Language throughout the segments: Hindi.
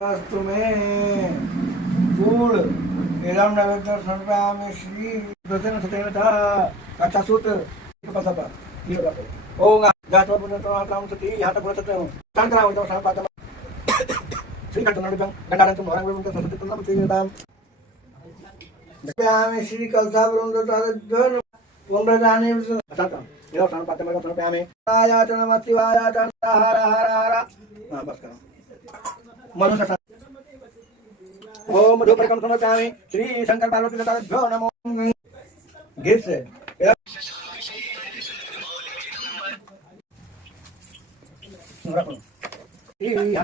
तुम्हें फूल एवं नवेद्य समर्पयामि श्री प्रसन्न सतेन था अच्छा सूत्र पसपा ये बात है ओम जातो पुण्य तो काम सती यहां तक बोलते हूं शंकरा हो जाओ सापात श्री कंठनाडं गंडारं तुम हरंग बोलते सत्य तुम श्री दाम समर्पयामि श्री कलसा वृंद तादन पुण्यदाने अच्छा काम ये सापात में समर्पयामि आयातन मतिवायातन हर हर हर हां बस करो मनुष्य ओम रूपकम समर्पयामि श्री शंकर पार्वती दत्ताभ्यो नमो गीत से यहाँ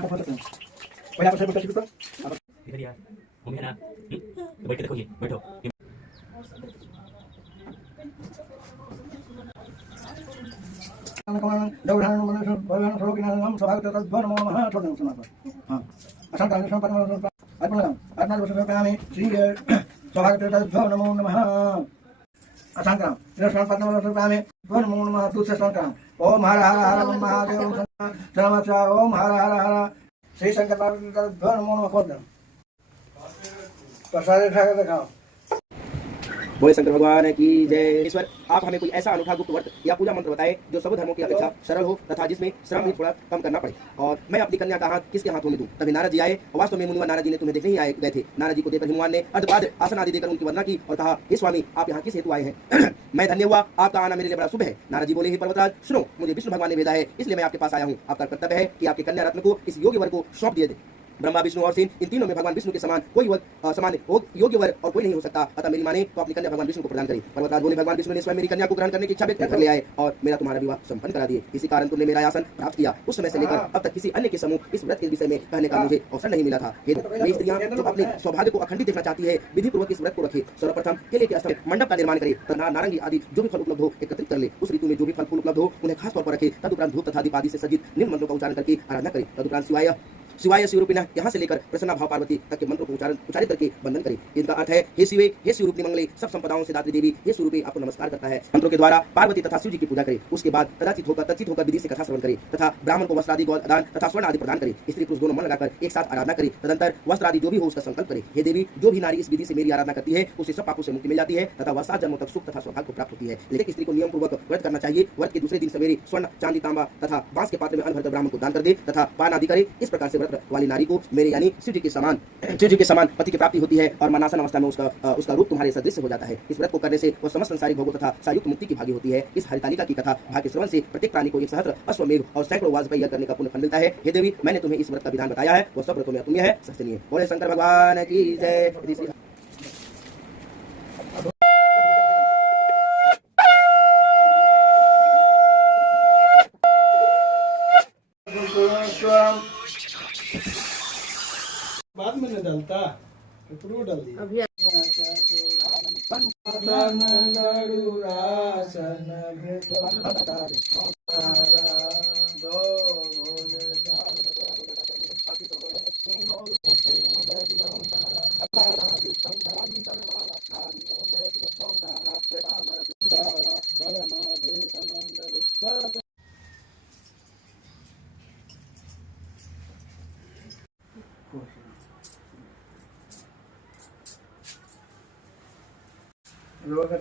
पर यहाँ पर बैठो इधर यार मम्मी है ना तो बैठ के देखो ये बैठो दौड़ान मनुष्य भगवान सरों के नाम स्वागत है तद्भव नमो नमः छोड़ दो सुना हाँ अशांत अनुष्ठान परम अर्पण अर्पण वर्षों श्री स्वागत है तद्भव नमो नमः अशांत अनुष्ठान परम वर्षों नमो नमः दूसरे संक्राम ओम हर हर हर महादेव नमः ओम हर हर हर श्री शंकर पार्वती तद्भव नमो नमः खोल दो प्रसाद उठा दिखाओ बोले शंकर भगवान की जय। ईश्वर आप हमें कोई ऐसा अनूठा गुप्त वर्त या पूजा मंत्र बताए जो सब धर्मों की अपेक्षा सरल हो तथा जिसमें श्रम भी थोड़ा कम करना पड़े और मैं अपनी कन्या का हाथ किसके हाथों में दूं। तभी नारद जी आए और वास्तव में मुनिवर नारद जी ने तुम्हें देखने ही आए गए थे। नारद जी को देखकर हिमवान ने अर्धपाद आसन आदि देकर उनकी वंदना की और कहा हे स्वामी आप यहाँ किस हेतु आए हैं मैं धन्य हुआ आपका आना मेरे लिए बड़ा शुभ है। नारद जी बोले हे पर्वतराज सुनो मुझे विष्णु भगवान ने भेजा है इसलिए मैं आपके पास आया हूँ। आपका कर्तव्य है कि आपके कन्या रत्न को इस योग्य वर को सौंप दिए ब्रह्मा विष्णु और सेन इन तीनों में भगवान विष्णु के समान कोई समान योग्य वर और कोई नहीं हो सकता। अतः मेरी माने तो अपनी कन्या भगवान विष्णु को प्रदान करी। पर्वतराज बोले भगवान विष्णु ने स्वयं मेरी कन्या को ग्रहण करने की इच्छा व्यक्त कर ले आए और मेरा तुम्हारा विवाह संपन्न करा दिए। इसी कारण तुमने मेरा आसन प्राप्त किया। उस समय से लेकर अब तक किसी अन्य के समूह इस व्रत के विषय में कहने का मुझे अवसर नहीं मिला था। मेरी स्त्रियां जो अपने सौभाग्य को अखंडित देखना चाहती है विधि पूर्वक इस व्रत को रखे। सर्वप्रथम केले के स्थल मंडप का निर्माण करे तथा नारंगी आदि जो भी फल उपलब्ध हो एकत्रित कर ले। उस ऋतु में जो भी फल फूल उपलब्ध हो उन्हें खास तौर पर रखे। तदुपरांत धूप तथा दीप आदि से सज्जित निम्न मंत्रों का उच्चारण करके आराधना करे। तदुपरांत शिवाय शिवरूपिणः यहाँ से लेकर प्रसन्ना भाव पार्वती तक के मंत्रों को उच्चारित करके वंदन करें। इनका अर्थ है हे शिवे हे शिवरूपिणी मंगले सब संपदाओं से दात्री देवी हे स्वरूपे आपको नमस्कार करता है। मंत्रों के द्वारा पार्वती तथा शिव जी की पूजा करें। उसके बाद तचित होकर विधि से कथा श्रवण करें तथा ब्राह्मण को वस्त्र आदि दान तथा स्वर्ण आदि प्रदान करें। स्त्री पुरुष दोनों मन लगाकर एक साथ आराधना करें। तदंतर वस्त्र आदि जो भी हो उसका संकल्प करें। हे देवी जो भी नारी इस विधि से मेरी आराधना करती है उसे सब पापों से मुक्ति मिल जाती है तथा वह 7 जन्मों तक सुख तथा सौभाग्य को प्राप्त होती है। लेकिन स्त्री को नियम पूर्वक व्रत करना चाहिए। व्रत के दूसरे दिन सवेरे स्वर्ण चांदी तांबा तथा बांस के पात्र में अन्न भरकर ब्राह्मण को दान कर दे तथा पान आदि करे। इस प्रकार से व्रत वाली नारी को मेरे यानी शिव जी के समान पति की प्राप्ति होती है और मनासन अवस्था में उसका रूप तुम्हारे सदृश हो जाता है। इस व्रत को करने से वह समस्त संसारिक भोगों तथा सायुक्त मुक्ति की भागी होती है। इस हरितालिका की कथा भाग्य श्रवण से प्रत्येक प्राणी को 1 सहस्त्र अश्वमेध और सैकड़ों वाजपेयी करने का पुण्य फल मिलता है। हे देवी मैंने तुम्हें इस व्रत का विधान बताया है वह सब व्रतों में अतुल्य है सस्तनीय। बोले शंकर भगवान की जय। बाद में नहीं डालता तो डाल दिया अभी लोगों का